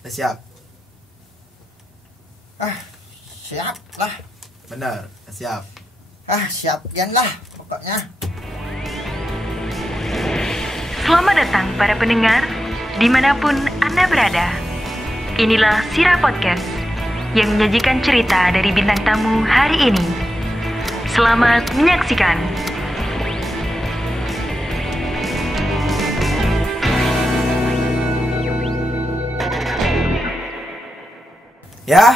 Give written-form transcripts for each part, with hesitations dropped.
Udah siap? Siap lah. Bener, udah siap. Siap yan lah pokoknya. Selamat datang para pendengar, dimanapun Anda berada. Inilah Sira Podcast yang menyajikan cerita dari bintang tamu hari ini. Selamat menyaksikan. Ya,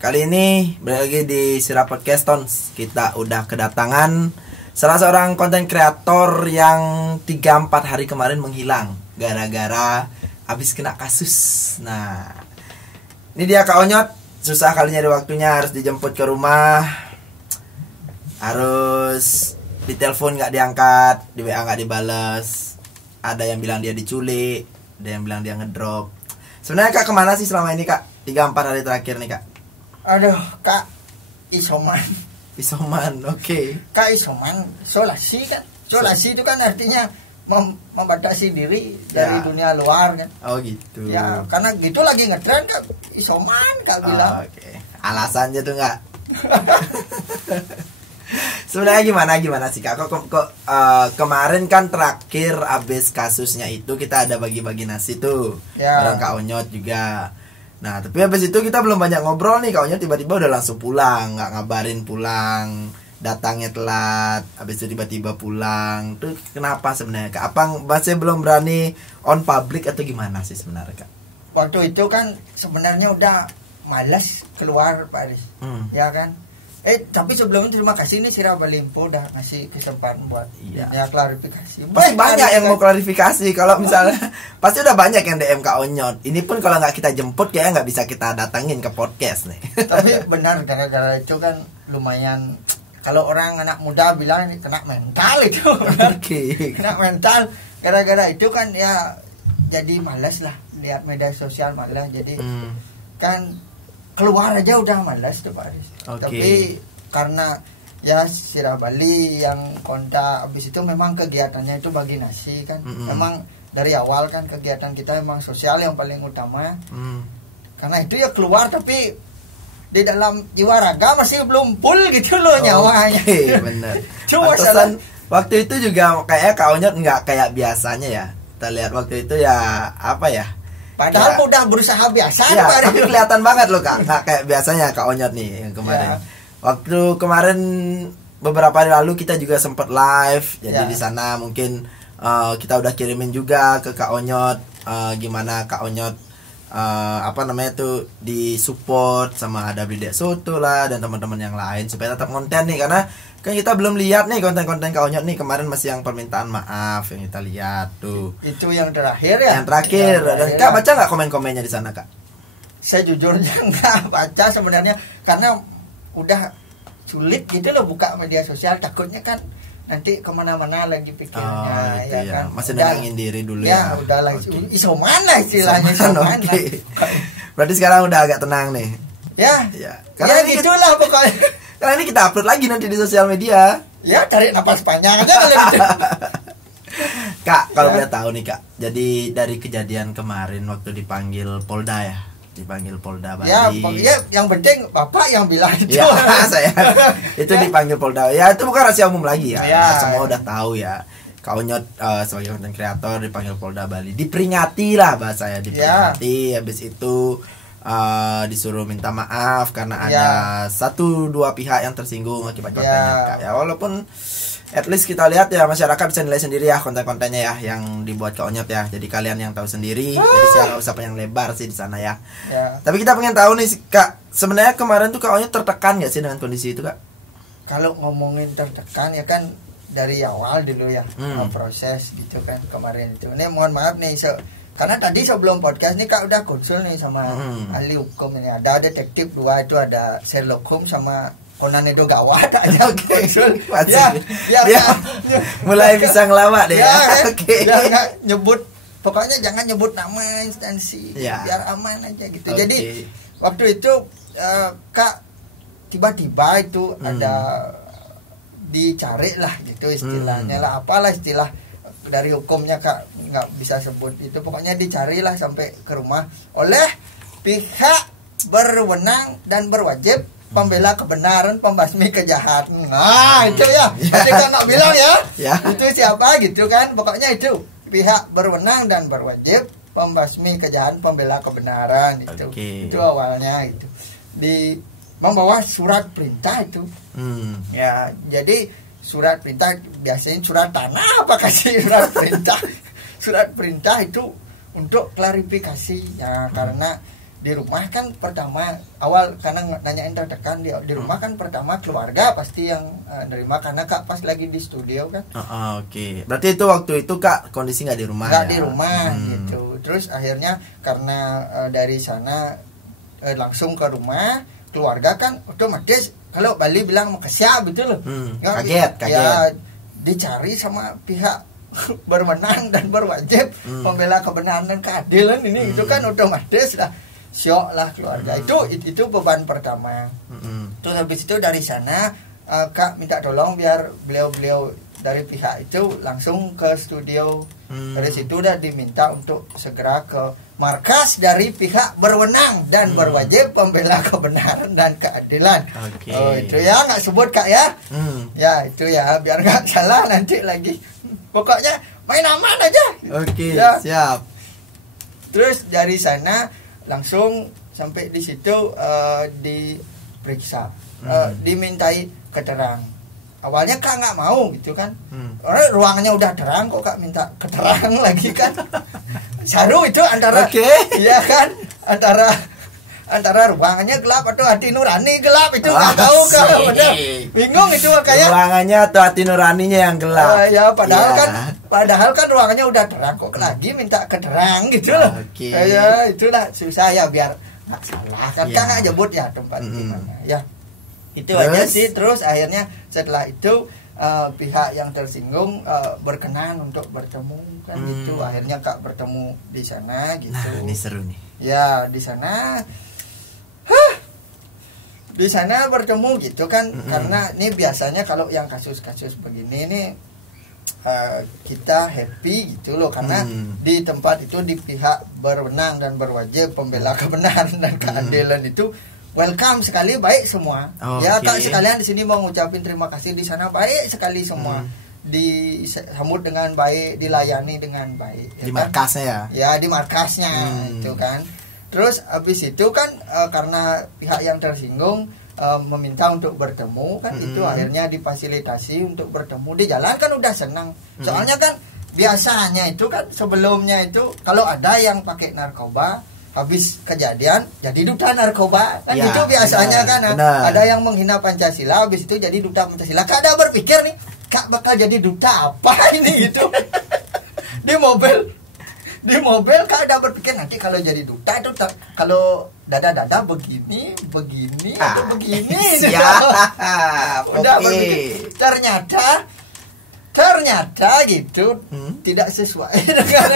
kali ini balik lagi di Sira Podcast Tons. Kita udah kedatangan salah seorang konten kreator yang 3-4 hari kemarin menghilang gara-gara habis kena kasus. Nah, ini dia Kak Onyot. Susah kali nyari waktunya, harus dijemput ke rumah, harus ditelepon gak diangkat, di WA gak dibales. Ada yang bilang dia diculik, ada yang bilang dia ngedrop. Sebenarnya Kak kemana sih selama ini Kak? 3-4 hari terakhir nih Kak. Aduh Kak, isoman. Isoman, oke. Kak isoman, isolasi kan. Isolasi itu kan artinya membatasi diri dari dunia luar kan. Oh gitu. Ya karena gitu lagi ngetren Kak, isoman Kak bilang. Oke. Alasannya tuh nggak. Sebenarnya gimana sih Kak? Kok kemarin kan terakhir abis kasusnya itu kita ada bagi-bagi nasi tuh. Ya. Bareng Kak Onyot juga. Nah tapi habis itu kita belum banyak ngobrol nih. Kak Onyot tiba-tiba udah langsung pulang, nggak ngabarin pulang, datangnya telat, habis itu tiba-tiba pulang. Tuh kenapa sebenarnya Kak? Apa masih belum berani on public atau gimana sih sebenarnya Kak? Waktu itu kan sebenarnya udah malas keluar Pak Aris. Ya kan. Tapi sebelumnya terima kasih nih Sira Balimpo udah ngasih kesempatan buat ya klarifikasi. Pasti banyak yang mau klarifikasi. Kalau misalnya pasti udah banyak yang DM Kak Onyot. Ini pun kalau nggak kita jemput kayaknya nggak bisa kita datangin ke podcast nih. Tapi benar gara-gara itu kan lumayan. Kalau orang anak muda bilang ini kena mental itu. Oke. Kena mental gara-gara itu kan ya jadi malas lah lihat media sosial, malas jadi kan keluar aja udah malas tuh Pak Aris. Tapi karena ya Sira Bali yang kontak habis itu memang kegiatannya itu bagi nasi kan. Memang dari awal kan kegiatan kita memang sosial yang paling utama. Karena itu ya keluar tapi di dalam jiwa raga masih belum full gitu loh nyawanya. Bener. Cuma masalah waktu itu juga kayaknya Kak Onyot nggak kayak biasanya ya. Kita lihat waktu itu ya apa ya? Padahal udah berusaha biasa ya, tapi kelihatan banget loh Kak. Nggak kayak biasanya Kak Onyot nih yang kemarin. Waktu kemarin beberapa hari lalu kita juga sempat live. Jadi di sana mungkin kita udah kirimin juga ke Kak Onyot gimana Kak Onyot di support sama ada Bidek Soto lah dan teman-teman yang lain supaya tetap konten nih, karena kan kita belum lihat nih konten-konten Kak Onyot nih. Kemarin masih yang permintaan maaf yang kita lihat tuh. Itu yang terakhir ya. Yang terakhir. Dan Kak baca nggak komen-komennya di sana Kak? Saya jujurnya nggak baca sebenarnya karena udah sulit gitu loh buka media sosial, takutnya kan nanti kemana-mana lagi pikirnya gitu ya. kan. Masih nenangin diri dulu ya. Ya udah langsung isoman lah istilahnya. Isoman lah. Berarti sekarang udah agak tenang nih. Ya. Karena ya gitulah pokoknya. Karena ini kita upload lagi nanti di sosial media. Ya tarik napas panjang aja kali itu. Kak, kalau boleh tahu nih Kak, jadi dari kejadian kemarin waktu dipanggil Polda ya, dipanggil Polda Bali. Ya, yang penting Bapak yang bilang itu. Ya, saya. Itu dipanggil Polda. Ya, itu bukan rahasia umum lagi ya. Semua udah tahu ya. Kak Onyot sebagai konten kreator dipanggil Polda Bali. Diperingati lah bahasanya, diperingati. Habis itu disuruh minta maaf karena ada 1-2 pihak yang tersinggung akibat kontennya Kak. Ya, walaupun at least kita lihat ya masyarakat bisa nilai sendiri ya konten-kontennya ya yang dibuat Kak Onyot ya. Jadi kalian yang tahu sendiri. Jadi saya nggak usah panjang lebar sih di sana ya. Tapi kita pengen tahu nih Kak, sebenarnya kemarin tuh Kak Onyot tertekan nggak sih dengan kondisi itu Kak? Kalau ngomongin tertekan ya kan dari awal dulu ya proses gitu kan kemarin itu. Ini mohon maaf nih karena tadi sebelum podcast nih Kak udah konsul nih sama ahli hukum ini. Ada detektif 2 itu, ada Sherlock Holmes sama Conan Edo gawat aja. Konsul. Mulai bisa ngelawak deh. Jangan nyebut, pokoknya jangan nyebut nama instansi. Biar aman aja gitu. Jadi waktu itu Kak tiba-tiba itu ada dicari lah gitu istilahnya lah, apalah istilah dari hukumnya Kak nggak bisa sebut itu, pokoknya dicarilah sampai ke rumah oleh pihak berwenang dan berwajib pembela kebenaran, pembasmi kejahatan. Nah, itu ya. Tadi kan nak bilang ya. Itu siapa gitu kan? Pokoknya itu pihak berwenang dan berwajib pembasmi kejahatan, pembela kebenaran itu. Itu awalnya itu. Di membawa surat perintah itu. Ya, jadi surat perintah biasanya surat tanah apa kasih surat perintah. Surat perintah itu untuk klarifikasi ya, karena di rumah kan pertama awal karena nanyain tertekan di rumah kan pertama keluarga pasti yang nerima karena Kak pas lagi di studio kan. Oke. Berarti itu waktu itu Kak kondisi nggak di rumah. Nggak di rumah gitu. Terus akhirnya karena dari sana langsung ke rumah keluarga kan otomatis kalau Bali bilang mau siap gitu loh. Kaget. Ya dicari sama pihak berwenang dan berwajib membela kebenaran dan keadilan ini itu kan otomatis lah. Syok lah keluarga. Itu beban pertama. Terus habis itu dari sana Kak minta tolong biar beliau dari pihak itu langsung ke studio. Dari situ udah diminta untuk segera ke markas dari pihak berwenang dan berwajib pembela kebenaran dan keadilan. Itu ya nggak sebut Kak ya. Ya itu ya biar nggak salah nanti lagi. Pokoknya main aman aja. Ya. Siap. Terus dari sana langsung sampai di situ diperiksa, dimintai keterangan. Awalnya Kak nggak mau gitu kan, orang ruangannya udah terang kok Kak minta keterangan lagi kan. Saru itu antara, ya kan, antara ruangannya gelap atau hati nurani gelap itu nggak tahu Kak, udah bingung itu kayak ruangannya atau hati nuraninya yang gelap. Ya padahal kan ruangannya udah terang kok lagi minta keterangan gitu loh. Ya itulah susah ya biar nggak salah kan nggak nyebut ya tempat di mana ya. Itu aja sih. Terus akhirnya setelah itu pihak yang tersinggung berkenan untuk bertemu kan gitu. Akhirnya Kak bertemu di sana gitu. Nah, ini seru nih. Ya, di sana bertemu gitu kan. Karena ini biasanya kalau yang kasus-kasus begini nih kita happy gitu loh karena di tempat itu di pihak berwenang dan berwajib pembela kebenaran dan keadilan itu welcome sekali, baik semua. Ya Kak sekalian di sini mau ngucapin terima kasih, di sana baik sekali semua. Disambut dengan baik, dilayani dengan baik. Di markasnya ya? Ya di markasnya itu kan. Terus habis itu kan karena pihak yang tersinggung meminta untuk bertemu kan itu akhirnya difasilitasi untuk bertemu di jalan kan udah senang. Soalnya kan biasanya itu kan sebelumnya itu kalau ada yang pakai narkoba habis kejadian jadi duta narkoba kan ya, itu biasanya kan ada yang menghina Pancasila habis itu jadi duta Pancasila. Kak ada berpikir nih Kak bakal jadi duta apa ini gitu. di mobil Kak ada berpikir nanti kalau jadi duta itu kalau dada begini atau begini udah berpikir ternyata gitu tidak sesuai dengan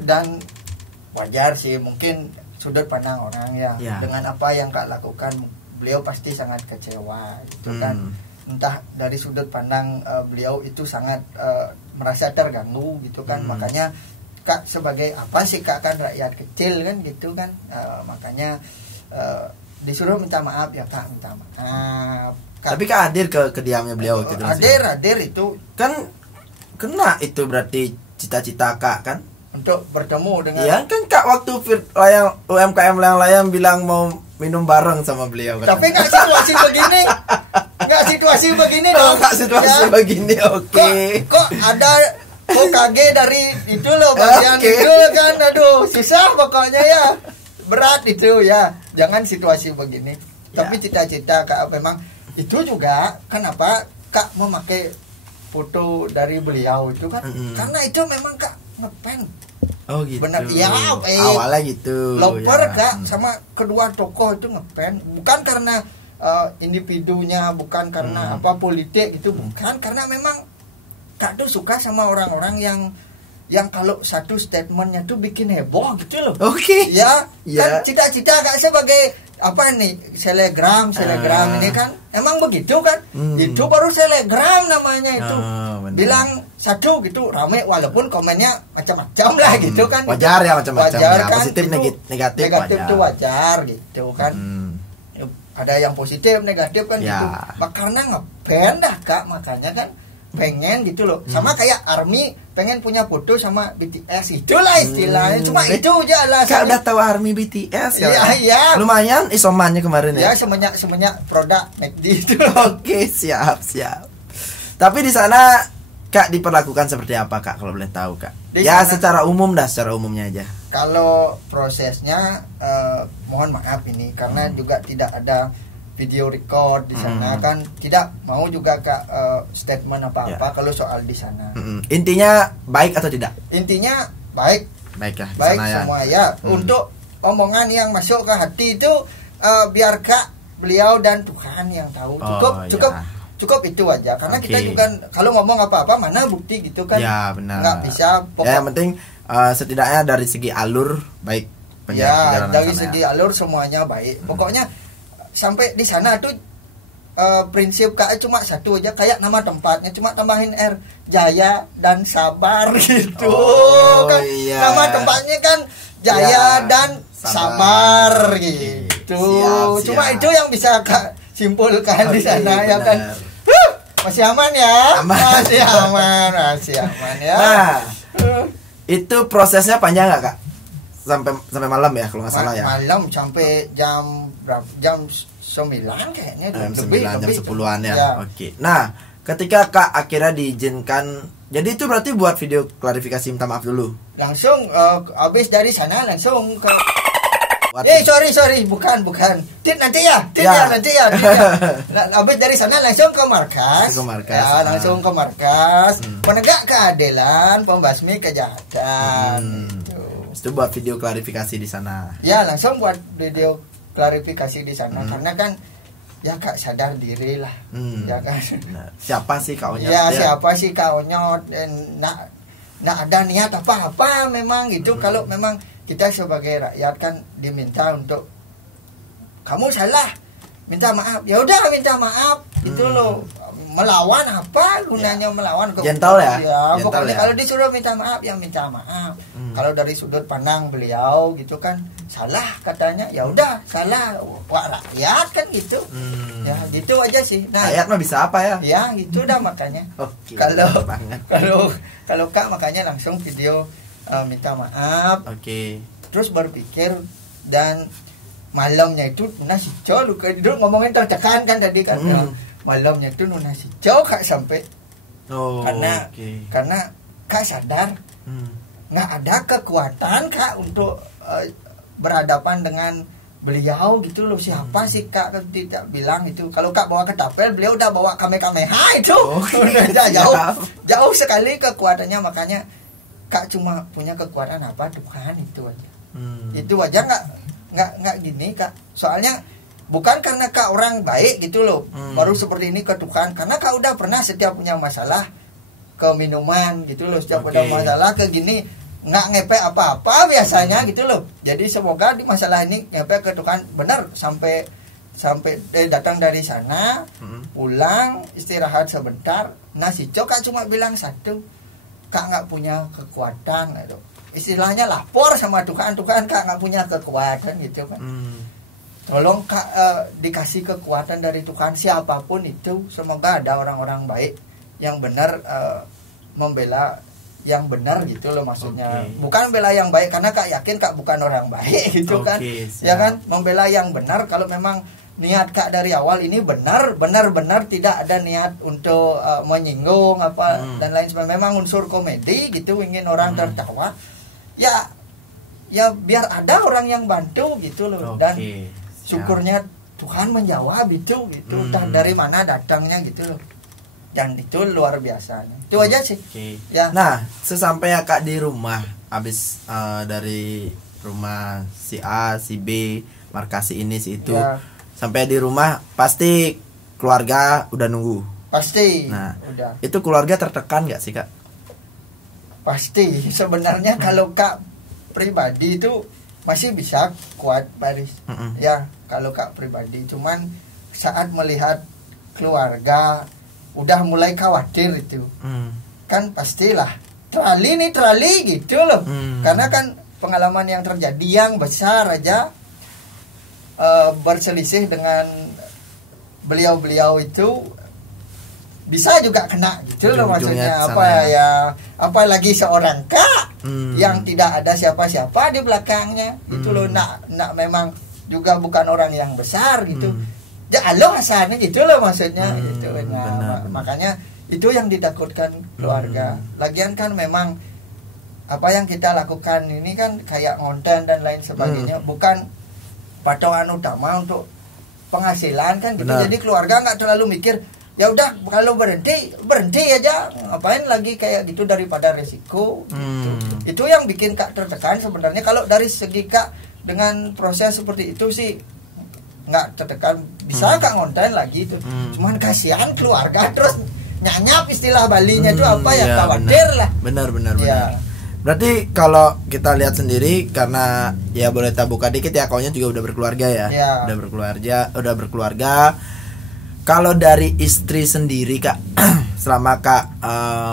dan wajar sih mungkin sudut pandang orang ya. Dengan apa yang Kak lakukan beliau pasti sangat kecewa gitu kan. Entah dari sudut pandang beliau itu sangat merasa terganggu gitu kan. Makanya Kak sebagai apa sih Kak kan rakyat kecil kan gitu kan. Makanya disuruh minta maaf ya Kak, minta maaf. Tapi Kak hadir ke kediamannya beliau gitu. Hadir itu kan kena itu berarti cita-cita Kak kan untuk bertemu dengan. Iya kan Kak waktu UMKM layang-layang bilang mau minum bareng sama beliau kan. Tapi nggak situasi begini. Nggak situasi begini dong. Nggak situasi begini. Kok ada kaget dari itu loh bagian itu kan. Aduh susah pokoknya ya. Berat itu ya. Jangan situasi begini. Tapi cita-cita Kak memang itu juga kenapa Kak memakai foto dari beliau itu kan. Karena itu memang Kak ngepen. Oh gitu. Benar ya. Awalnya gitu. Loper Kak sama kedua tokoh itu ngepen bukan karena individunya, bukan karena apa politik itu, bukan karena memang Kak tuh suka sama orang-orang yang kalau satu statementnya tuh bikin heboh gitu loh. Ya. Kan cita-cita Kak sebagai apa nih Telegram ini kan emang begitu kan, itu baru Telegram namanya itu. Bilang satu gitu rame walaupun komennya macam-macam lah gitu kan. Wajar ya macam-macam ya, kan, positif negatif itu wajar gitu kan. Ada yang positif negatif kan gitu. Karena ngeban dah Kak, makanya kan pengen gitu loh. Sama kayak ARMY pengen punya foto sama BTS, itulah istilahnya. Cuma itu aja lah. Kak udah tahu ARMY BTS ya? Iya. Lumayan isomannya kemarin ya. Ya semenjak produk McD itu. Oke, siap. Tapi di sana Kak diperlakukan seperti apa Kak kalau boleh tahu Kak? Ya secara umumnya aja. Kalau prosesnya mohon maaf ini karena juga tidak ada video record di sana kan, tidak mau juga Kak statement apa-apa kalau soal di sana. Intinya baik atau tidak? Intinya baik ya, baik semua ya. Untuk omongan yang masuk ke hati itu biar Kak beliau dan Tuhan yang tahu. Cukup itu aja karena kita juga kalau ngomong apa-apa mana bukti gitu kan. Ya benar. Nggak bisa ya, yang penting setidaknya dari segi alur baik. Ya dari segi alur semuanya baik. Pokoknya sampai di sana tuh prinsip Kak cuma satu aja, kayak nama tempatnya cuma tambahin R, Jaya dan Sabar gitu. Kan nama tempatnya kan Jaya dan Sabar gitu. Siap. Cuma itu yang bisa Kak simpulkan di sana ya kan. Masih aman ya? Masih aman ya. Nah, itu prosesnya panjang nggak Kak? Sampai malam ya kalau nggak salah ya. Malam sampai jam berapa? Jam 9 kayaknya. Jam 9 jam 10-an ya. Oke. Nah, ketika Kak akhirnya diizinkan, jadi itu berarti buat video klarifikasi minta maaf dulu. Langsung habis dari sana langsung ke sorry bukan. Nanti ya. Habis dari sana langsung ke markas. Ya, langsung ke markas. Penegak keadilan, pembasmi kejahatan. Itu buat video klarifikasi di sana. Ya, langsung buat video klarifikasi di sana karena kan ya Kak sadar diri lah. Ya kan. Siapa sih Kak Onyot? Ya, siapa sih Kak Onyot? Nah ada niat apa-apa memang gitu. Kalau memang kita sebagai rakyat kan diminta untuk kamu salah, minta maaf. Ya udah minta maaf. Itu loh. Melawan apa gunanya melawan? Gentle ya. Pokoknya kalau disuruh minta maaf ya minta maaf. Kalau dari sudut pandang beliau gitu kan salah katanya, ya udah salah wak rakyat kan gitu. Ya gitu aja sih. Nah, rakyat mah bisa apa ya? Ya gitu dah makanya. Kalau Kak makanya langsung video minta maaf. Terus berpikir dan malamnya itu nasi col dulu ngomongin tertekan kan tadi kan. Malamnya itu nasi jauh Kak sampai karena Kak sadar nggak ada kekuatan Kak untuk berhadapan dengan beliau gitu loh. Siapa sih Kak tidak bilang itu. Kalau Kak bawa ketapel, beliau udah bawa kamehameha itu. Jauh sekali kekuatannya, makanya Kak cuma punya kekuatan apa Tuhan itu aja. Itu aja nggak gini Kak. Soalnya bukan karena Kak orang baik gitu loh, baru seperti ini ke Tuhan. Karena Kak udah pernah setiap punya masalah ke minuman gitu loh, setiap punya masalah ke gini nggak ngepek apa-apa biasanya gitu loh. Jadi semoga di masalah ini ngepek ke Tuhan benar sampai datang dari sana, pulang istirahat sebentar. Nasi Kak cuma bilang satu, Kak nggak punya kekuatan gitu. Istilahnya lapor sama Tuhan Kak nggak punya kekuatan gitu kan. Tolong Kak dikasih kekuatan dari Tuhan siapapun itu. Semoga ada orang-orang baik yang benar membela yang benar gitu loh maksudnya. Bukan bela yang baik karena Kak yakin Kak bukan orang baik gitu kan. Ya kan, membela yang benar. Kalau memang niat Kak dari awal ini benar tidak ada niat untuk menyinggung apa dan lain sebagainya. Memang unsur komedi gitu, ingin orang tertawa. Ya biar ada orang yang bantu gitu loh. Dan syukurnya Tuhan menjawab itu gitu. Entah dari mana datangnya gitu loh. Dan itu luar biasanya. Itu aja sih. Ya. Nah, sesampainya Kak di rumah, habis dari rumah si A, si B, markas si ini, si itu, sampai di rumah pasti keluarga udah nunggu. Pasti. Nah, udah. Itu keluarga tertekan nggak sih Kak? Pasti. Sebenarnya kalau Kak pribadi itu masih bisa kuat Paris. Ya kalau Kak pribadi, cuman saat melihat keluarga udah mulai khawatir itu, kan pastilah trali gitu loh. Karena kan pengalaman yang terjadi yang besar aja berselisih dengan beliau itu bisa juga kena gitu loh maksudnya. Apalagi seorang Kak yang tidak ada siapa-siapa di belakangnya gitu loh. Nak memang juga bukan orang yang besar gitu. Ya Allah asalnya gitu loh maksudnya gitu. Nah, makanya itu yang ditakutkan keluarga. Lagian kan memang apa yang kita lakukan ini kan kayak konten dan lain sebagainya, bukan patokan utama untuk penghasilan kan gitu. Jadi keluarga nggak terlalu mikir, ya udah kalau berhenti aja, ngapain lagi kayak gitu daripada resiko gitu. Itu yang bikin Kak tertekan sebenarnya. Kalau dari segi Kak dengan proses seperti itu sih nggak tertekan, bisa Kak ngonten lagi tuh. Cuman kasihan keluarga terus nyanyap istilah Balinya itu apa ya, khawatir lah. Benar. Berarti kalau kita lihat sendiri, karena ya boleh tak buka dikit ya, kaunya juga udah berkeluarga ya. Udah berkeluarga. Kalau dari istri sendiri Kak, selama Kak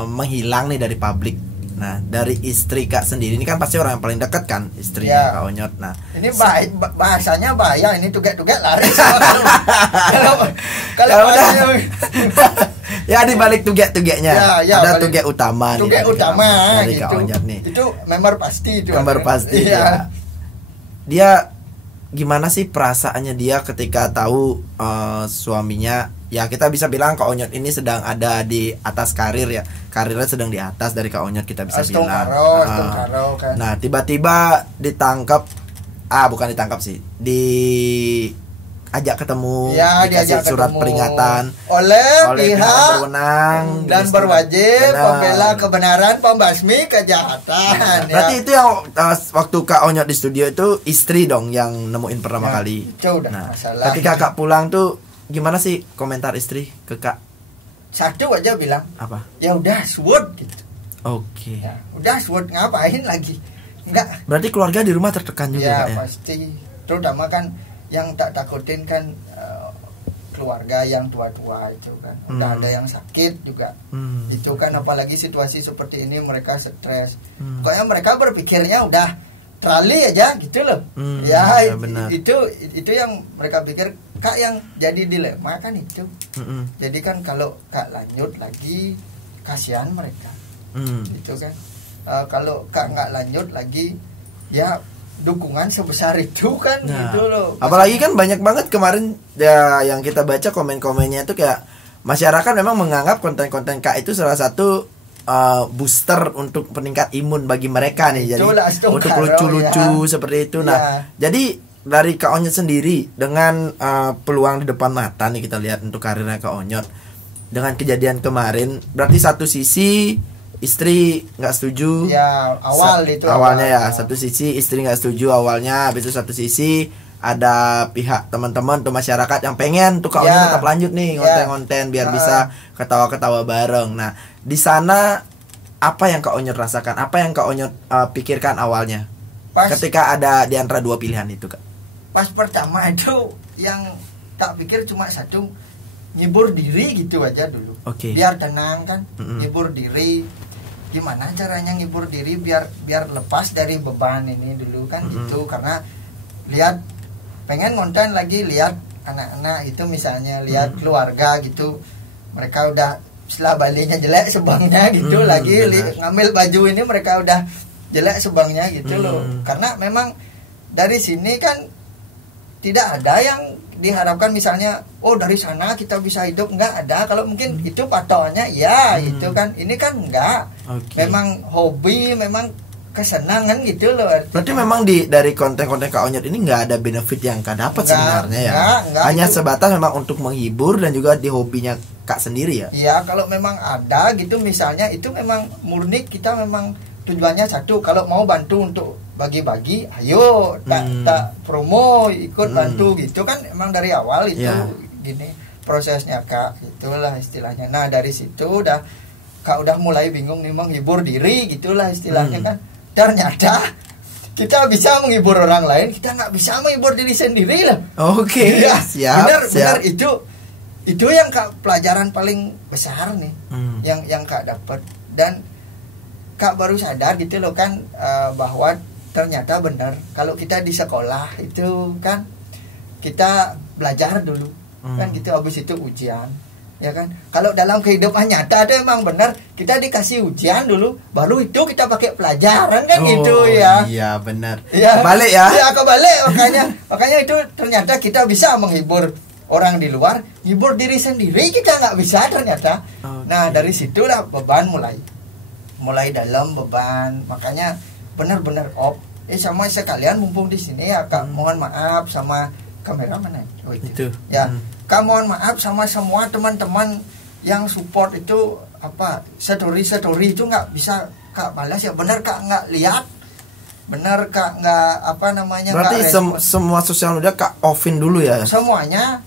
menghilang nih dari publik. Nah, dari istri Kak sendiri ini kan pasti orang yang paling dekat kan, istrinya Kak Onyot. Nah, ini bahasanya bahaya, ini tuget-tuget lari. Kalau udah ya di balik tuget-tugetnya ada tuget utama dari gitu. Kak Onyot nih. Itu member pasti itu. Member pasti ya. Dia gimana sih perasaannya dia ketika tahu suaminya, ya kita bisa bilang Kak Onyot ini sedang ada di atas karirnya sedang di atas dari Kak Onyot, kita bisa bilang. Kan. Nah tiba-tiba ditangkap, bukan ditangkap sih, diajak ketemu, dikasih surat peringatan oleh pihak berwenang dan berwajib membela kebenaran, pembasmi kejahatan. Berarti itu yang waktu Kak Onyot di studio itu istri dong yang nemuin pertama kali. Itu udah masalah. Ketika Kak pulang tuh gimana sih komentar istri ke Kak? Satu aja bilang, apa? Ya udah sword gitu. Oke. Ya, udah sword, ngapain lagi? Enggak. Berarti keluarga di rumah tertekan juga ya, Kak ya? Pasti. Terutama kan yang tak takutin kan keluarga yang tua-tua itu kan. Udah ada yang sakit juga. Itu kan apalagi situasi seperti ini mereka stres. Pokoknya mereka berpikirnya udah trali aja gitu loh. Benar. Itu yang mereka pikir. Kak yang jadi dilema kan itu. Jadi kan kalau Kak lanjut lagi kasihan mereka. Gitu kan. Kalau Kak nggak lanjut lagi ya dukungan sebesar itu kan gitu loh. Apalagi kan banyak banget kemarin ya yang kita baca komen-komennya itu kayak masyarakat memang menganggap konten-konten Kak itu salah satu booster untuk peningkat imun bagi mereka nih. Jadi untuk lucu-lucu seperti itu. Nah, jadi dari Kak Onyot sendiri dengan peluang di depan mata nih kita lihat untuk karirnya Kak Onyot, dengan kejadian kemarin, berarti satu sisi istri nggak setuju ya awalnya satu sisi istri nggak setuju awalnya, habis itu satu sisi ada pihak teman-teman atau masyarakat yang pengen tuh Kak Onyot tetap lanjut nih konten-konten biar bisa ketawa-ketawa bareng. Nah di sana apa yang Kak Onyot rasakan, apa yang Kak Onyot pikirkan awalnya ketika ada di antara dua pilihan itu Kak? Pas pertama itu yang tak pikir cuma satu, nyibur diri gitu aja dulu. Biar tenang kan, nyibur diri. Gimana caranya nyibur diri biar lepas dari beban ini dulu kan gitu. Karena lihat pengen ngonten lagi, lihat anak-anak itu misalnya, lihat keluarga gitu. Mereka udah setelah Balinya jelek sebangnya gitu lagi ngambil baju ini mereka udah jelek sebangnya gitu loh. Karena memang dari sini kan tidak ada yang diharapkan misalnya dari sana kita bisa hidup, enggak ada. Kalau mungkin itu patokannya itu kan, ini kan enggak. Memang hobi, memang kesenangan gitu loh. Berarti memang dari konten-konten Kak Onyot ini enggak ada benefit yang Kak dapat sebenarnya ya. Enggak, hanya itu sebatas memang untuk menghibur dan juga di hobinya Kak sendiri ya. Iya, kalau memang ada gitu misalnya, itu memang murni kita memang tujuannya satu, kalau mau bantu untuk bagi-bagi, ayo tak promo ikut bantu gitu kan. Emang dari awal itu gini prosesnya Kak, itulah istilahnya. Nah dari situ Kak udah mulai bingung nih menghibur diri gitulah istilahnya kan. Ternyata kita bisa menghibur orang lain, kita nggak bisa menghibur diri sendiri lah. Oke, ya, siap. Benar itu yang Kak pelajaran paling besar nih, yang Kak dapat. Dan Kak baru sadar gitu loh kan, bahwa ternyata benar kalau kita di sekolah itu kan kita belajar dulu, kan gitu, habis itu ujian. Ya kan, kalau dalam kehidupan nyata itu emang benar kita dikasih ujian dulu, baru itu kita pakai pelajaran kan, gitu ya. Iya benar. Ya, kebalik ya. Ya kebalik, makanya itu ternyata kita bisa menghibur orang di luar, hibur diri sendiri kita nggak bisa ternyata. Nah dari situlah beban mulai dalam beban, makanya benar-benar sama sekalian mumpung di sini ya Kak, mohon maaf sama kameraman itu. Ya. Kak mohon maaf sama semua teman-teman yang support itu, story itu nggak bisa Kak balas ya, benar Kak nggak lihat, benar Kak nggak berarti semua sosial media Kak offin dulu ya, semuanya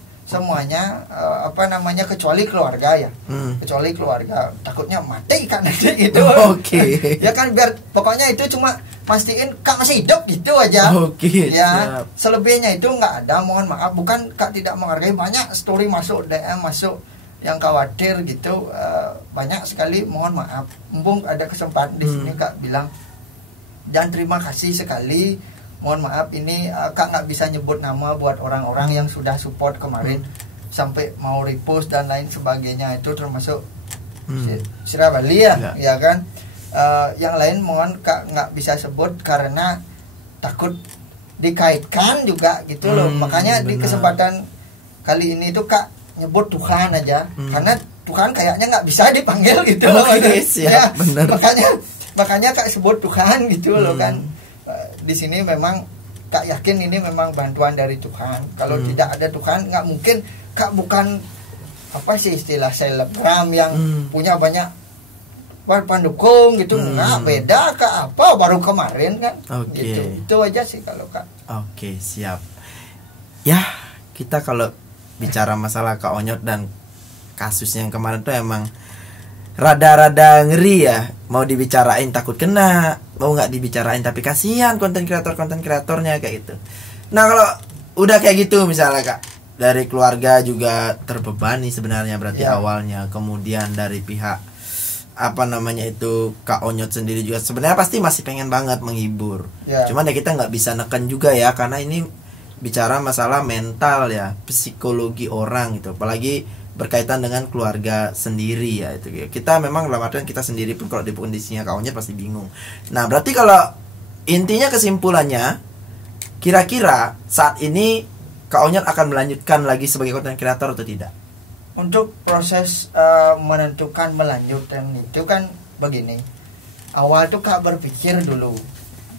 kecuali keluarga ya, kecuali keluarga, takutnya mati kan gitu. Oke. Ya kan, biar pokoknya itu cuma mastiin Kak masih hidup gitu aja. Oke. Ya, selebihnya itu nggak ada, mohon maaf, bukan Kak tidak menghargai, banyak story masuk, DM masuk yang khawatir gitu, banyak sekali, mohon maaf. Mumpung ada kesempatan di sini Kak bilang, dan terima kasih sekali, mohon maaf ini Kak nggak bisa nyebut nama buat orang-orang yang sudah support kemarin, sampai mau repost dan lain sebagainya, itu termasuk Sira Bali ya kan. Yang lain mohon Kak nggak bisa sebut karena takut dikaitkan juga gitu loh. Makanya benar. Di kesempatan kali ini tuh Kak nyebut Tuhan aja, karena Tuhan kayaknya nggak bisa dipanggil gitu loh. Ya, makanya Kak sebut Tuhan gitu loh kan. Di sini memang Kak yakin ini memang bantuan dari Tuhan. Kalau tidak ada Tuhan nggak mungkin. Kak bukan istilah selebgram yang punya banyak pendukung gitu, nggak, beda Kak, baru kemarin kan. Gitu. Itu aja sih kalau Kak. Oke, siap ya. Kita kalau bicara masalah Kak Onyot dan kasusnya yang kemarin tuh emang rada-rada ngeri ya, mau dibicarain takut kena, mau nggak dibicarain tapi kasihan konten kreatornya kayak gitu. Nah kalau udah kayak gitu misalnya Kak, dari keluarga juga terbebani sebenarnya berarti awalnya, kemudian dari pihak Kak Onyot sendiri juga sebenarnya pasti masih pengen banget menghibur. Cuman ya kita nggak bisa neken juga ya, karena ini bicara masalah mental ya, psikologi orang gitu, apalagi berkaitan dengan keluarga sendiri ya. Itu kita memang dalam artian kita sendiri pun kalau di kondisinya Kak Onyot pasti bingung. Nah berarti kalau intinya kesimpulannya, kira-kira saat ini Kak Onyot akan melanjutkan lagi sebagai konten kreator atau tidak? Untuk proses menentukan melanjutkan itu kan begini, awal tuh Kak berpikir dulu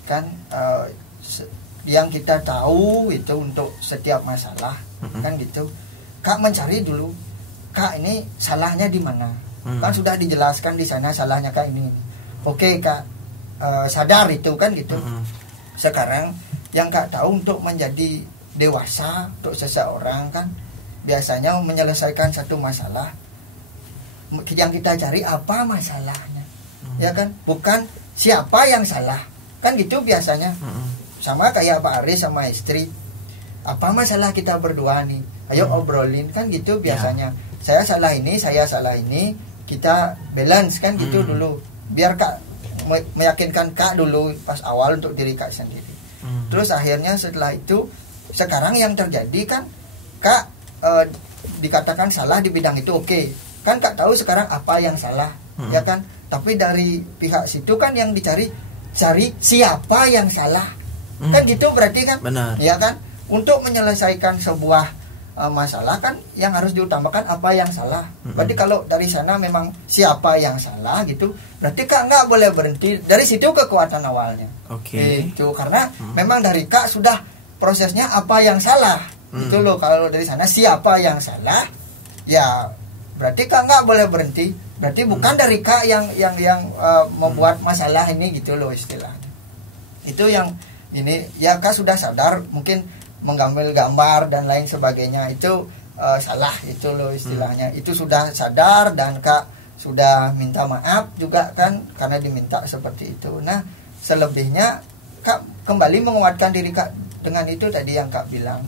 kan, yang kita tahu itu untuk setiap masalah kan gitu, Kak mencari dulu Kak ini salahnya di mana, kan sudah dijelaskan di sana salahnya Kak ini. Oke Kak sadar itu kan gitu. Sekarang yang Kak tahu untuk menjadi dewasa untuk seseorang kan biasanya menyelesaikan satu masalah, yang kita cari apa masalahnya, ya kan, bukan siapa yang salah kan gitu biasanya. Sama kayak Pak Aris sama istri, apa masalah kita berdua nih, ayo obrolin kan gitu biasanya. Saya salah ini, kita balance kan gitu dulu, biar Kak meyakinkan Kak dulu pas awal untuk diri Kak sendiri. Terus akhirnya setelah itu, sekarang yang terjadi kan Kak dikatakan salah di bidang itu, oke. Kan Kak tahu sekarang apa yang salah, ya kan. Tapi dari pihak situ kan yang cari siapa yang salah, kan gitu berarti kan. Benar. Ya kan, untuk menyelesaikan sebuah masalah kan yang harus diutamakan apa yang salah. Berarti kalau dari sana memang siapa yang salah gitu, berarti Kak nggak boleh berhenti dari situ. Kekuatan awalnya itu karena memang dari Kak sudah prosesnya apa yang salah. Itu loh, kalau dari sana siapa yang salah, ya berarti Kak nggak boleh berhenti. Berarti bukan dari Kak yang membuat masalah ini gitu loh istilahnya. Itu yang ini ya Kak sudah sadar, mungkin mengambil gambar dan lain sebagainya itu salah itu loh istilahnya. Itu sudah sadar dan Kak sudah minta maaf juga kan karena diminta seperti itu. Nah selebihnya Kak kembali menguatkan diri Kak dengan itu tadi yang Kak bilang.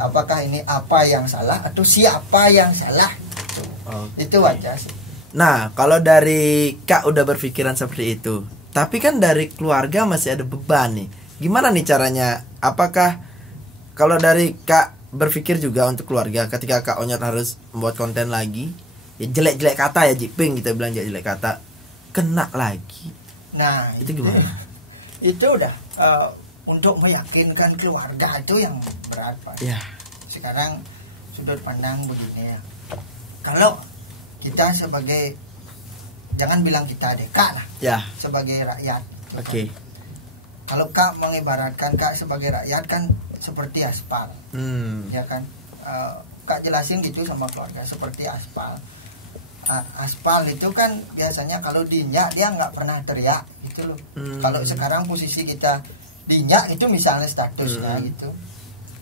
Apakah ini apa yang salah atau siapa yang salah? Itu aja sih. Nah, kalau dari Kak udah berpikiran seperti itu, tapi kan dari keluarga masih ada beban nih. Gimana nih caranya? Apakah kalau dari Kak berpikir juga untuk keluarga ketika Kak Onyot harus membuat konten lagi, ya jelek-jelek kata ya Jiping, kita bilang jelek kata, kena lagi. Nah, itu gimana? Itu udah untuk meyakinkan keluarga itu yang berat, Pak. Ya. Sekarang sudut pandang begini ya. Kalau kita sebagai, jangan bilang kita deh, Kak lah. Ya. Sebagai rakyat. Oke. Kalau Kak mengibaratkan Kak sebagai rakyat kan seperti aspal. Ya kan? Kak jelasin gitu sama keluarga, seperti aspal. Aspal itu kan biasanya kalau diinjak dia nggak pernah teriak gitu loh. Kalau sekarang posisi kita diinjak itu misalnya statusnya gitu,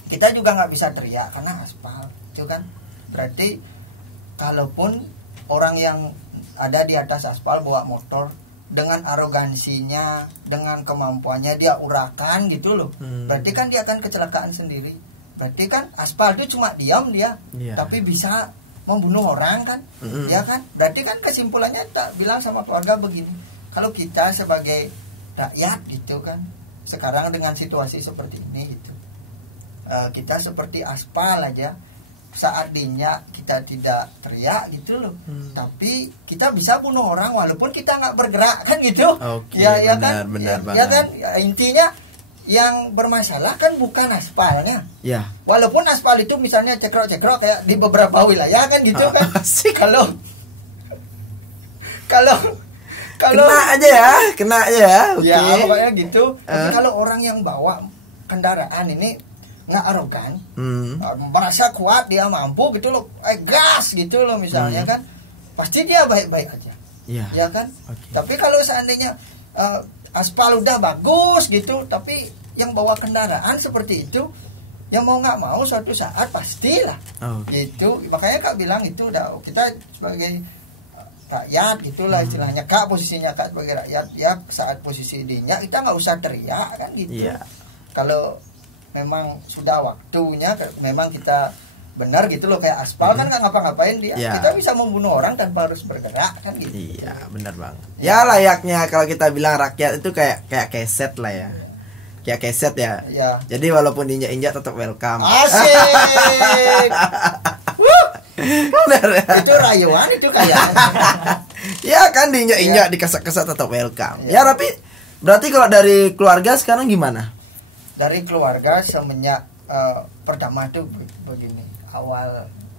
kita juga nggak bisa teriak karena aspal itu kan. Berarti kalaupun orang yang ada di atas aspal bawa motor dengan arogansinya, dengan kemampuannya dia urakan gitu loh, berarti kan dia akan kecelakaan sendiri. Berarti kan aspal itu cuma diam dia, tapi bisa membunuh orang kan, ya kan? Berarti kan kesimpulannya tak bilang sama keluarga begini, kalau kita sebagai rakyat gitu kan, sekarang dengan situasi seperti ini gitu, kita seperti aspal aja. Saat dinya kita tidak teriak gitu loh, tapi kita bisa bunuh orang walaupun kita nggak bergerak kan gitu. Ya kan, benar ya kan, intinya yang bermasalah kan bukan aspalnya. Ya. Walaupun aspal itu misalnya cekrok-cekrok kayak di beberapa wilayah kan gitu kan. Kalau kena aja ya. Okay. Ya pokoknya gitu. Tapi kalau orang yang bawa kendaraan ini nggak arogan, merasa kuat dia mampu gitu loh, gas gitu loh misalnya kan, pasti dia baik-baik aja, ya kan. Tapi kalau seandainya aspal udah bagus gitu, tapi yang bawa kendaraan seperti itu, yang mau nggak mau suatu saat pastilah, gitu. Makanya Kak bilang itu udah kita sebagai rakyat gitulah istilahnya. Kak posisinya Kak sebagai rakyat ya, saat posisi dinya kita nggak usah teriak kan gitu. Kalau memang sudah waktunya, memang kita benar gitu loh, kayak aspal kan nggak ngapa-ngapain dia, kita bisa membunuh orang tanpa harus bergerak kan gitu. Iya benar banget. Ya layaknya kalau kita bilang rakyat itu kayak keset lah ya, kayak keset ya. Jadi walaupun diinjak-injak tetap welcome. Asik. Benar ya? Itu rayuan itu kayak. Ya kan diinjak-injak dikesak-kesak tetap welcome. Ya tapi berarti kalau dari keluarga sekarang gimana? Dari keluarga semenjak pertama tuh begini,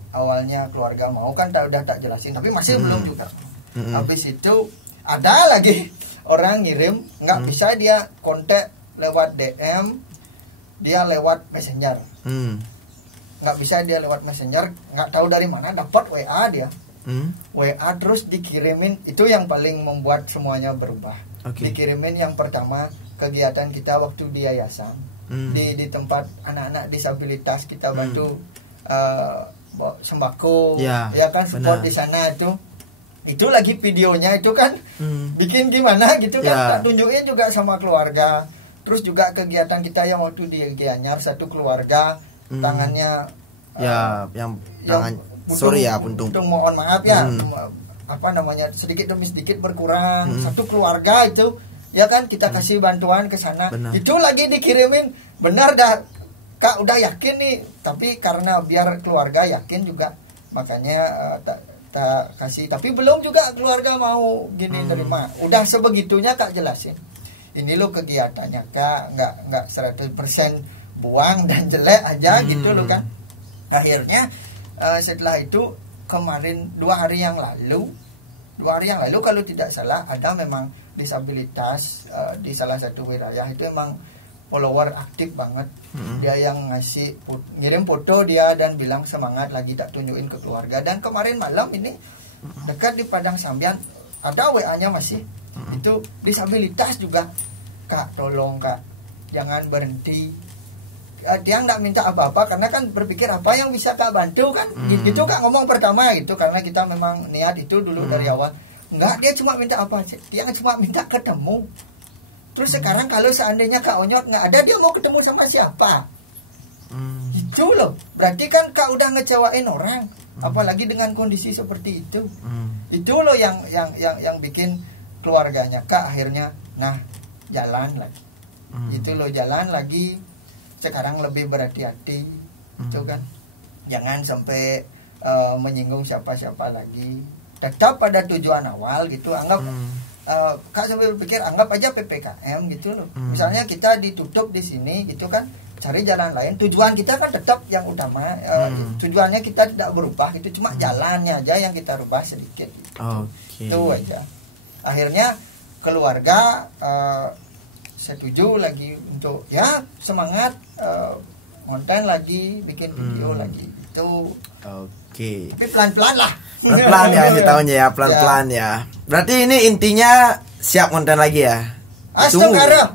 awalnya keluarga mau kan udah tak jelasin, tapi masih belum juga. Habis itu ada lagi orang ngirim, nggak bisa dia kontak lewat DM, dia lewat messenger, nggak bisa dia lewat messenger, nggak tahu dari mana dapat WA dia, WA terus dikirimin. Itu yang paling membuat semuanya berubah. Dikirimin yang pertama kegiatan kita waktu di yayasan, di tempat anak-anak disabilitas kita bantu sembako, ya kan, support di sana. Itu lagi videonya itu kan bikin gimana gitu kan, tunjukin juga sama keluarga. Terus juga kegiatan kita yang waktu di Gianyar, satu keluarga tangannya yang tangan sorry ya puntung mohon maaf ya, apa namanya, sedikit demi sedikit berkurang, satu keluarga itu ya kan, kita kasih bantuan ke sana. Itu lagi dikirimin, benar dah Kak udah yakin nih, tapi karena biar keluarga yakin juga makanya tak kasih. Tapi belum juga keluarga mau gini terima. Udah sebegitunya Kak jelasin, ini lo kegiatannya Kak, nggak 100% buang dan jelek aja gitu loh kan. Akhirnya setelah itu kemarin 2 hari yang lalu kalau tidak salah, ada memang disabilitas di salah satu wilayah itu emang follower aktif banget. Dia yang ngirim foto dia dan bilang semangat lagi, tak tunjukin ke keluarga. Dan kemarin malam ini dekat di Padang Sambian ada WA-nya masih, itu disabilitas juga, Kak tolong Kak jangan berhenti. Dia nggak minta apa-apa karena kan berpikir apa yang bisa Kak bantu kan, gitu Kak ngomong pertama itu, karena kita memang niat itu dulu dari awal. Enggak, dia cuma minta apa, dia cuma minta ketemu. Terus sekarang kalau seandainya Kak Onyot nggak ada, dia mau ketemu sama siapa? Itu loh. Berarti kan Kak udah ngecewain orang. Apalagi dengan kondisi seperti itu. Itu loh yang bikin keluarganya Kak akhirnya jalan lagi. Itu loh, jalan lagi. Sekarang lebih berhati-hati. Itu kan. Jangan sampai menyinggung siapa-siapa lagi. Tetap pada tujuan awal gitu. Anggap Kak sambil berpikir, anggap aja PPKM gitu loh. Misalnya kita ditutup di sini gitu kan, cari jalan lain. Tujuan kita kan tetap yang utama. Tujuannya kita tidak berubah gitu, cuma jalannya aja yang kita rubah sedikit gitu. Itu aja. Akhirnya keluarga setuju lagi untuk ya semangat konten lagi, bikin video lagi itu. Tapi pelan-pelan lah. Pelan-pelan ya di tahunnya ya, pelan-pelan ya. Berarti ini intinya siap konten lagi ya.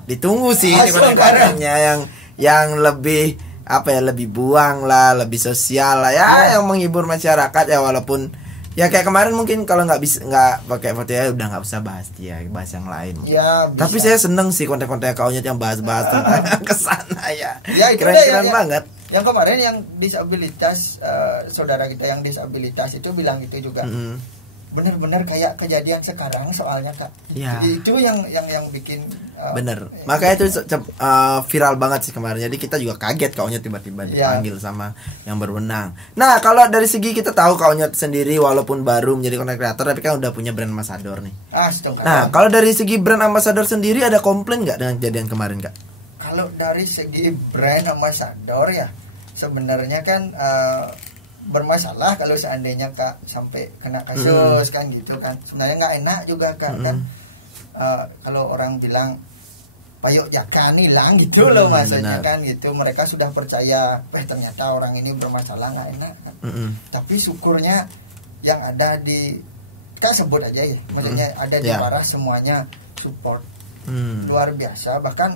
Ditunggu sih kontennya yang lebih lebih buang lah, lebih sosial lah ya, yang menghibur masyarakat ya, walaupun ya kayak kemarin mungkin kalau nggak pakai foto ya udah nggak usah bahas dia, bahas yang lain. Ya, tapi saya seneng sih konten-konten Kak Onyot yang bahas-bahas tentang kesana ya. Keren-keren banget. Yang kemarin yang disabilitas, saudara kita yang disabilitas itu bilang gitu juga. Bener-bener kayak kejadian sekarang soalnya Kak. Ya. Itu yang bikin bener. Makanya itu viral banget sih kemarin. Jadi kita juga kaget Kak Onyot tiba-tiba dipanggil sama yang berwenang. Nah, kalau dari segi kita tahu Kak Onyot sendiri walaupun baru menjadi content creator tapi kan udah punya brand ambassador nih. Nah, kalau dari segi brand ambassador sendiri ada komplain nggak dengan kejadian kemarin Kak? Kalau dari segi brand ambassador ya sebenarnya kan bermasalah kalau seandainya Kak sampai kena kasus kan gitu kan. Sebenarnya nggak enak juga Kak kan. Kalau orang bilang payung jakan hilang gitu loh maksudnya kan gitu. Mereka sudah percaya ternyata orang ini bermasalah, nggak enak kan. Tapi syukurnya yang ada di Kak sebut aja ya, maksudnya ada di Paras semuanya support luar biasa. Bahkan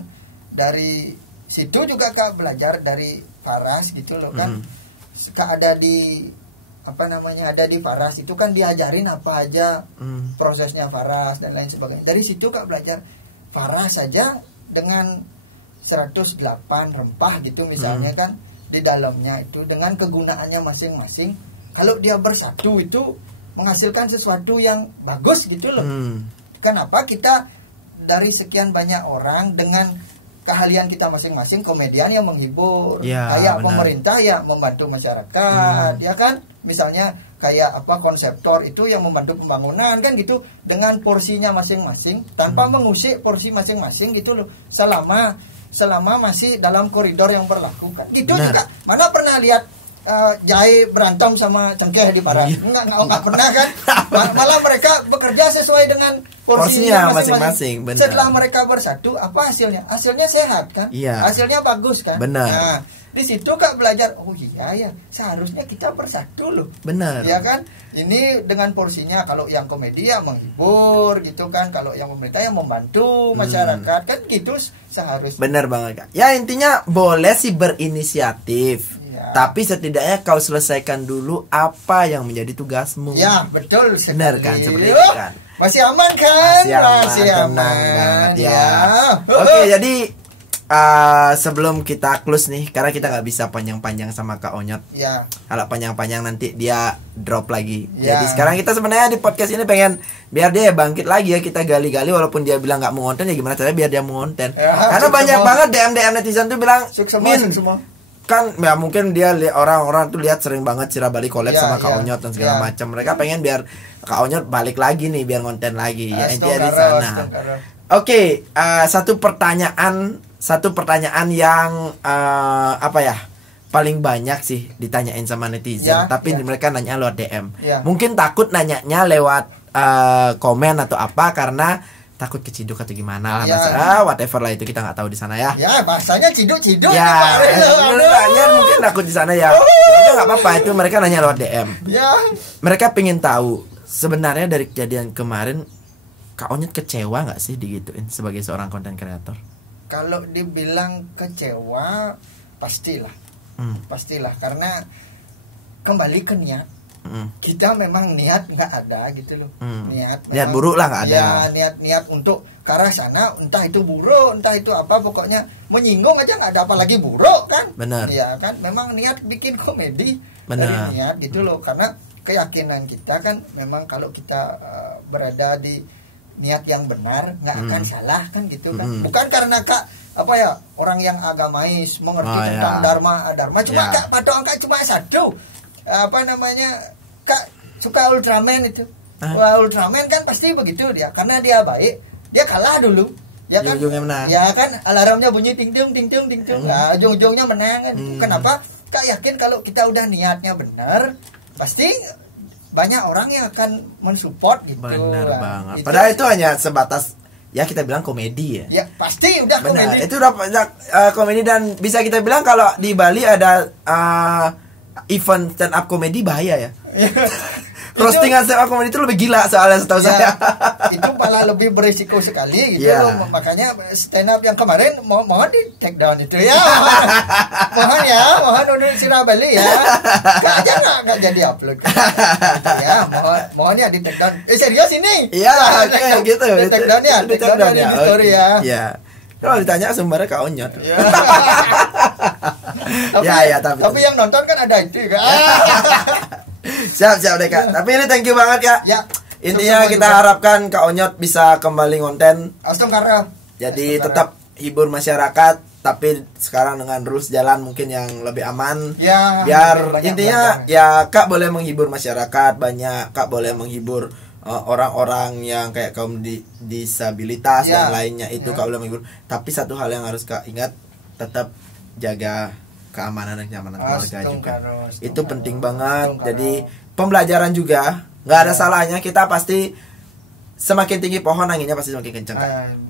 dari situ juga Kak belajar dari Paras gitu loh kan. Kak ada di ada di Paras itu kan diajarin apa aja prosesnya Paras dan lain sebagainya. Dari situ Kak belajar Paras saja dengan 108 rempah gitu misalnya kan di dalamnya itu dengan kegunaannya masing-masing. Kalau dia bersatu itu menghasilkan sesuatu yang bagus gitu loh. Kenapa kita dari sekian banyak orang dengan keahlian kita masing-masing, komedian yang menghibur, kayak pemerintah ya membantu masyarakat, ya kan? Misalnya kayak konseptor itu yang membantu pembangunan kan gitu dengan porsinya masing-masing tanpa mengusik porsi masing-masing gitu loh. Selama masih dalam koridor yang berlaku kan. Gitu juga. Mana pernah lihat jahe berantem sama cengkeh di Paras? Enggak pernah kan? Malah mereka bekerja sesuai dengan porsinya masing-masing. Setelah mereka bersatu, apa hasilnya? Hasilnya sehat kan? Hasilnya bagus kan? Benar. Nah, di situ Kak belajar, oh iya ya, seharusnya kita bersatu loh. Benar. Ya kan? Ini dengan porsinya, kalau yang komedi ya menghibur gitu kan, kalau yang pemerintah yang membantu masyarakat kan gitu seharusnya. Benar banget Kak. Ya intinya boleh sih berinisiatif. Tapi setidaknya kau selesaikan dulu apa yang menjadi tugasmu. Ya betul sekali. Benar kan, seperti itu kan. Masih aman kan? Masih aman, tenang banget ya. Oke, jadi sebelum kita close nih, karena kita nggak bisa panjang-panjang sama Kak Onyot. Kalau panjang-panjang nanti dia drop lagi. Jadi sekarang kita sebenarnya di podcast ini pengen biar dia bangkit lagi ya, kita gali-gali walaupun dia bilang nggak mau konten ya gimana caranya biar dia mau konten. Karena banyak banget DM netizen tuh bilang, Min, kan ya mungkin dia orang-orang tuh lihat sering banget Sira Bali collab sama Kak Onyot dan segala macam. Mereka pengen biar Kak Onyot balik lagi nih, biar konten lagi ya, intinya di sana. Oke, satu pertanyaan yang paling banyak sih ditanyain sama netizen, tapi mereka nanya lewat DM. Mungkin takut nanyanya lewat komen atau apa karena takut keciduk atau gimana lah, whatever lah itu kita nggak tahu di sana ya. Ya bahasanya ciduk-ciduk. Ya mungkin takut di sana ya. Ya nggak apa-apa, itu mereka nanya lewat DM. Mereka pengen tahu sebenarnya dari kejadian kemarin Kak Onyot kecewa nggak sih digituin sebagai seorang content creator? Kalau dibilang kecewa pastilah, pastilah karena kembali ke niat. kita memang niat nggak ada gitu loh. Niat buruk lah nggak ada. Ya niat untuk ke arah sana, entah itu buruk, entah itu apa, pokoknya menyinggung aja nggak ada, apalagi buruk kan. Benar. Ya kan, memang niat bikin komedi. Benar. Dari niat gitu loh, karena keyakinan kita kan memang kalau kita berada di niat yang benar nggak akan salah kan gitu kan. Bukan karena apa ya, orang yang agamais mengerti tentang dharma cuma Kak patok angka cuma satu, apa namanya, Kak suka Ultraman itu. Wah, Ultraman kan pasti begitu dia, karena dia baik, dia kalah dulu. Ya kan? Ya kan, alarmnya bunyi ting tung ting tung ting tung. Nah, ujung-ujungnya menang kan. Kenapa? Kak yakin kalau kita udah niatnya benar, pasti banyak orang yang akan mensupport gitu. Benar banget. Padahal itu hanya sebatas ya kita bilang komedi ya. Ya pasti udah benar, komedi. itu udah komedi, dan bisa kita bilang kalau di Bali ada event stand up komedi bahaya ya. Roastingan stand up komedi itu lebih gila soalnya setahu saya. Itu malah lebih berisiko sekali gitu loh. Makanya stand up yang kemarin mohon di take down itu ya. mohon untuk Sira Bali ya. Aja nggak jadi upload. Ya, mohon ya di take down. Serius ini? Iya, kayak gitu. Di take down ya, di story ya. Iya. Kalau ditanya sumbernya Kak Onyot. Tapi yang nonton kan ada itu kan. Siap deh Kak. Tapi ini thank you banget Kak. Ya. Intinya kita harapkan Kak Onyot bisa kembali konten. Jadi tetap hibur masyarakat, tapi sekarang dengan rules jalan mungkin yang lebih aman. Ya. Biar intinya ya Kak boleh menghibur masyarakat banyak, Kak boleh menghibur orang-orang yang kayak kaum disabilitas dan lainnya itu Kak boleh menghibur. Tapi satu hal yang harus Kak ingat, tetap jaga keamanan dan kenyamanan keluarga juga. Itu penting banget. Jadi pembelajaran juga nggak ada salahnya, kita pasti semakin tinggi pohon anginnya pasti semakin kenceng.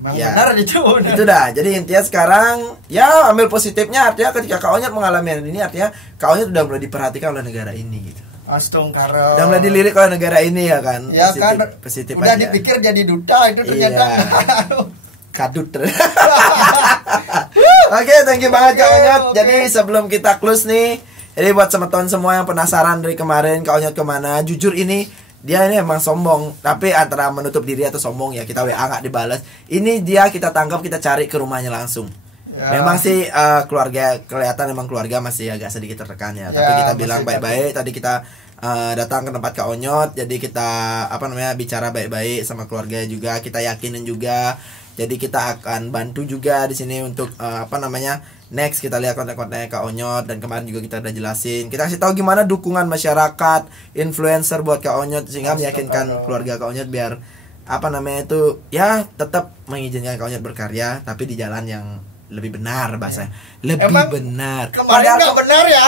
Benar itu. Itu dah. Jadi intinya sekarang ya ambil positifnya, artinya ketika Kak Onyot mengalami ini, artinya Kak Onyot udah mulai diperhatikan oleh negara ini gitu. Udah mulai dilirik oleh negara ini ya kan. Ya positif, kan. Positif udah aja. Dipikir jadi duta itu ternyata. Kadut. Oke, thank you banget Kak Onyot. Jadi sebelum kita close nih, jadi buat teman-teman semua yang penasaran dari kemarin Kak Onyot kemana, jujur ini dia ini emang sombong, tapi antara menutup diri atau sombong ya, kita WA nggak dibalas. Ini dia kita tangkap, kita cari ke rumahnya langsung. Memang sih keluarga kelihatan memang keluarga masih agak sedikit tertekan ya. Tapi kita bilang baik-baik. Tadi kita datang ke tempat Kak Onyot, jadi kita bicara baik-baik sama keluarga juga, kita yakinin juga. Jadi kita akan bantu juga di sini untuk next kita lihat konten-kontennya Kak Onyot, dan kemarin juga kita udah jelasin. Kita kasih tahu gimana dukungan masyarakat, influencer buat Kak Onyot sehingga meyakinkan keluarga Kak Onyot biar ya tetap mengizinkan Kak Onyot berkarya tapi di jalan yang lebih benar bahasa. Lebih benar. Kemarin nggak benar ya.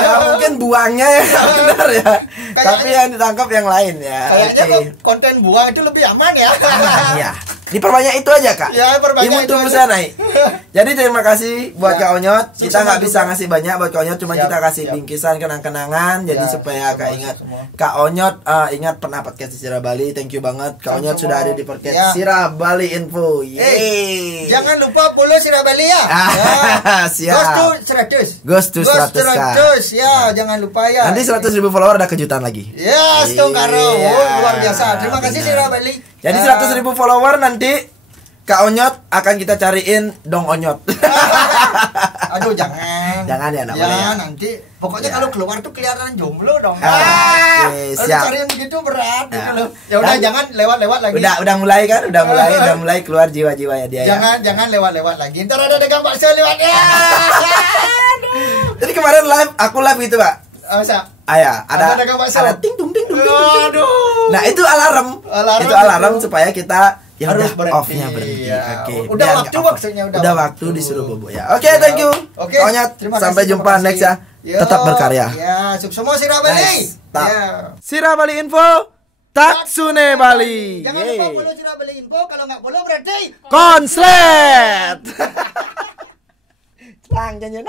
Ya mungkin buangnya ya benar ya. Tapi yang ditangkap yang lain ya. Kayaknya konten buang itu lebih aman ya. Aman ya. Diperbanyak itu aja Kak. Ya, perbanyak itu bisa naik. Jadi terima kasih buat Kak Onyot. Kita nggak bisa ngasih banyak buat Kak Onyot, cuma kita kasih bingkisan kenang-kenangan. Jadi supaya Kak ingat. Kak Onyot ingat pernah podcast di Sira Bali. Thank you banget Kak Onyot sudah ada di podcast Sira Bali Info. Yeay. Jangan lupa follow Sira Bali ya. Siap. Ghost to 100 ya, jangan lupa ya. Nanti 100.000 follower ada kejutan lagi. Ya, Karo. Luar biasa. Terima kasih Sira Bali. Jadi 100.000 follower nanti Kak Onyot akan kita cariin Dong Onyot. Aduh jangan. Jangan ya, nanti pokoknya kalau keluar tuh kelihatan jomblo dong. Siap. Cariin begitu berat gitu loh. Ya udah jangan lewat-lewat lagi. Udah mulai kan? Udah mulai keluar jiwa-jiwa ya dia. Jangan lewat-lewat lagi. Ntar ada dagang bakso lewat ya. Jadi kemarin aku live gitu, Pak. Ada dagang bakso. Ada ting tung ting tung. Nah, itu alarm. Itu alarm supaya kita harus off-nya berhenti. Oke. Udah waktu maksudnya udah waktu disuruh bobo ya. Oke, thank you. Oke. Sampai jumpa next ya. Tetap berkarya. Ya, semua Sira Bali. Sira Bali Info, Taksune Bali. Jangan lupa follow Sira Bali Info, kalau nggak follow berarti konslet. Lang jangan